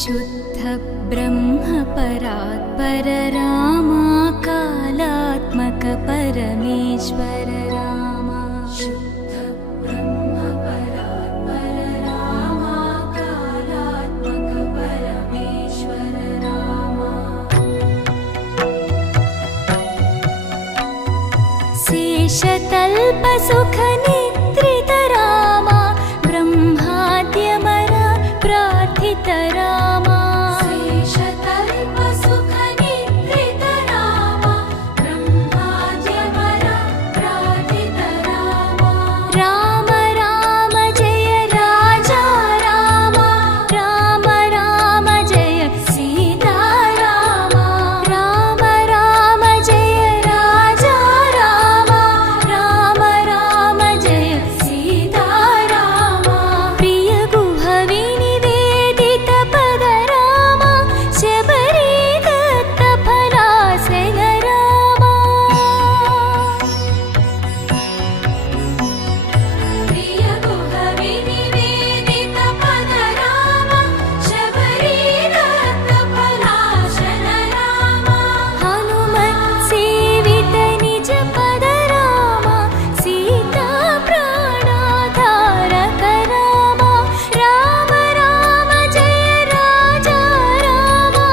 शुद्ध ब्रह्म परात्पर रामा कालात्मक परमेश्वर रामा शुद्ध ब्रह्म परात्पर रामा कालात्मक परमेश्वर रामा शेषतल्प सुख निद्रित रामा ब्रह्माद्यमर प्रार्थित रामा शेषतल्प सुख निद्रित रामा ब्रह्माद्यमर प्रार्थित रामा राम राम जय राजा रामा राम राम जय सीता रामा राम राम जय राजा रामा राम राम जय सीता रामा प्रिय गुहवि निवेदित पद रामा शबरी दत्त फलासन रामा प्रिय गुहवि निवेदित पद रामा शबरी दत्त फलासन रामा हनुमत् सेवित निज पद रामा सीता प्राणाधारक रामा राम राम जय राजा रामा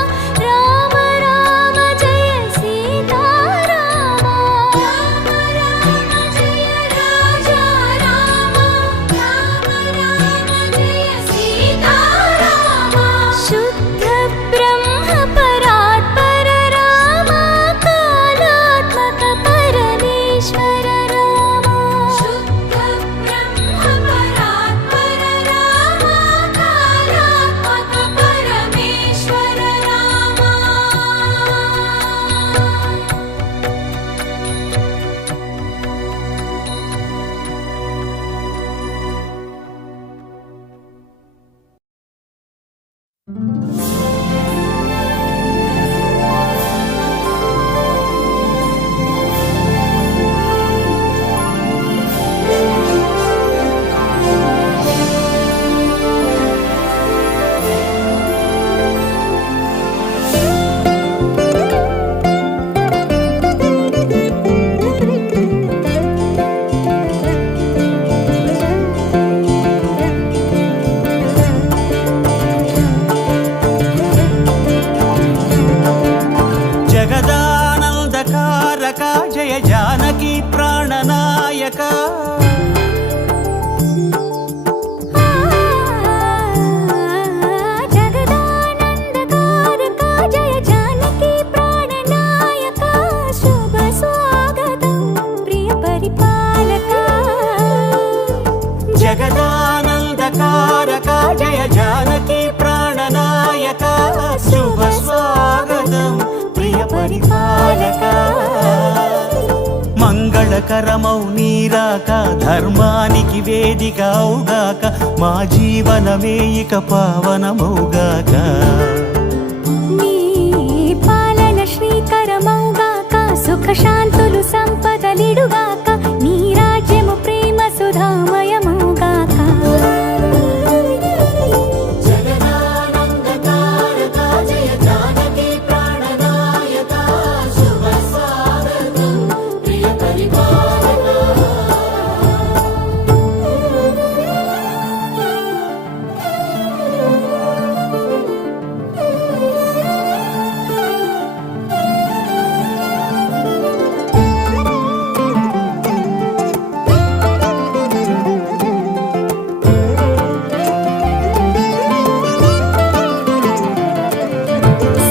राम राम जय सीता रामा राम राम जय राजा रामा राम राम जय सीता रामा शुद्ध ब्रह्म परात्पर रामा कालात्मक परमेश्वर रामा शुद्ध ब्रह्म परात्पर रामा कालात्मक परमेश्वर रामा జగదానందకారక జయ జానకి ప్రాణనాయక जगदानन्दकारक जय जानकी प्राणनायक शुभ स्वागतं प्रिय परिपालक జగదానందకారక జయ జానకి ప్రాణనాయక శుభ స్వాగతం ప్రియ పరిపాలక మంగళకరమౌ నీరాక ధర్మానికి వేదిక అవుగాక మా జీవనమే ఇక పావనమౌగాక నీ పాలన శ్రీకరమౌగాక సుఖ శాంతులు సంపదలిడుగాక నీ రాజ్యము ప్రేమ సుధామయమౌగాక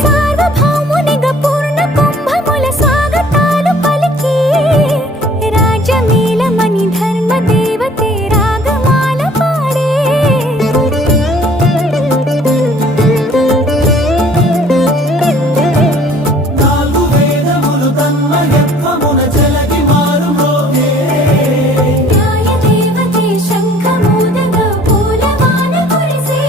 సార్వభౌమునిగా పూర్ణ కుంభముల స్వాగతాలు పలికి రాజమేళమని ధర్మ దేవతే రాగమాల పాడే నాలుగు వేదములు తన్మయత్వమున జలగి మారుమోగే న్యాయ దేవతే శంఖమూదగా పూలవాన కురిసే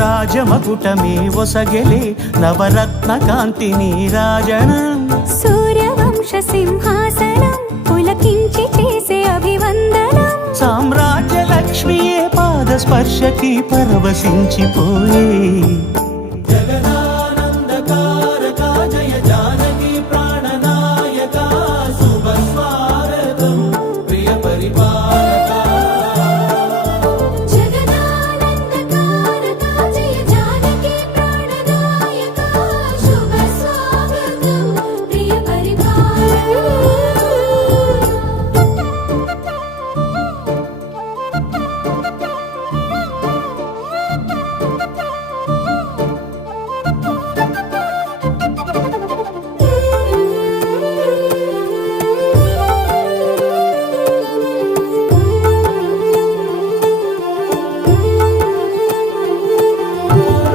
రాజమకుటమే ఒసగెలే నవరత్న కాంతి నీరాజనం సూర్యవంశ సింహాసనం పులకించి చేసే అభివందనం సామ్రాజ్య లక్ష్మియే పాద స్పర్శకి పరవశించిపోయే జగదానందకారక జయ జానకి ప్రాణనాయక శుభ స్వాగతం ప్రియ పరిపాలక జగదానందకారక జయ జానకి ప్రాణనాయక శుభ స్వాగతం ప్రియ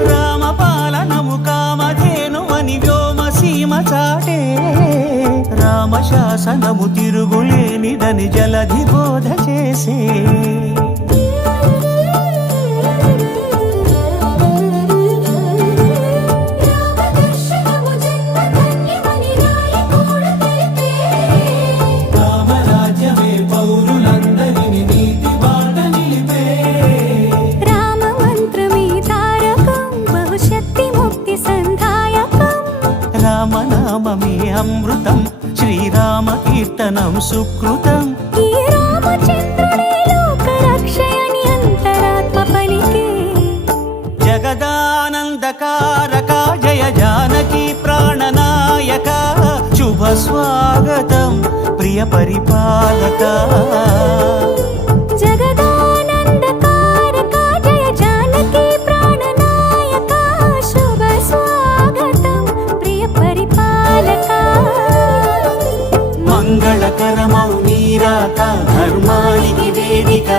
రామపాలనము కామధేనువని వ్యోమసీమ చాటే రామశాసనము తిరుగులేనిదని జలధి బోధ చేసే రామదర్శనము జన్మధన్యమని రాయకూడ తెలిపే రామరాజ్యమే పౌరులందరిని నీతి బాట నిలిపే రామమంత్రమే తారకం బహుశక్తి ముక్తి సంధాయకం రామనామమే అమృతం శ్రీరామ కీర్తనం సుకృతం ఈ రామచంద్రుడే లోకరక్షయని అంతరాత్మ పలికే జగదానందకారక జయ జానకి ప్రాణనాయక శుభ స్వాగతం ప్రియ పరిపాలక జగదానందకారక జయ జానకి ప్రాణనాయక శుభ స్వాగతం ప్రియ పరిపాలక మంగళకరమౌ నీరాక ధర్మానికి వేదిక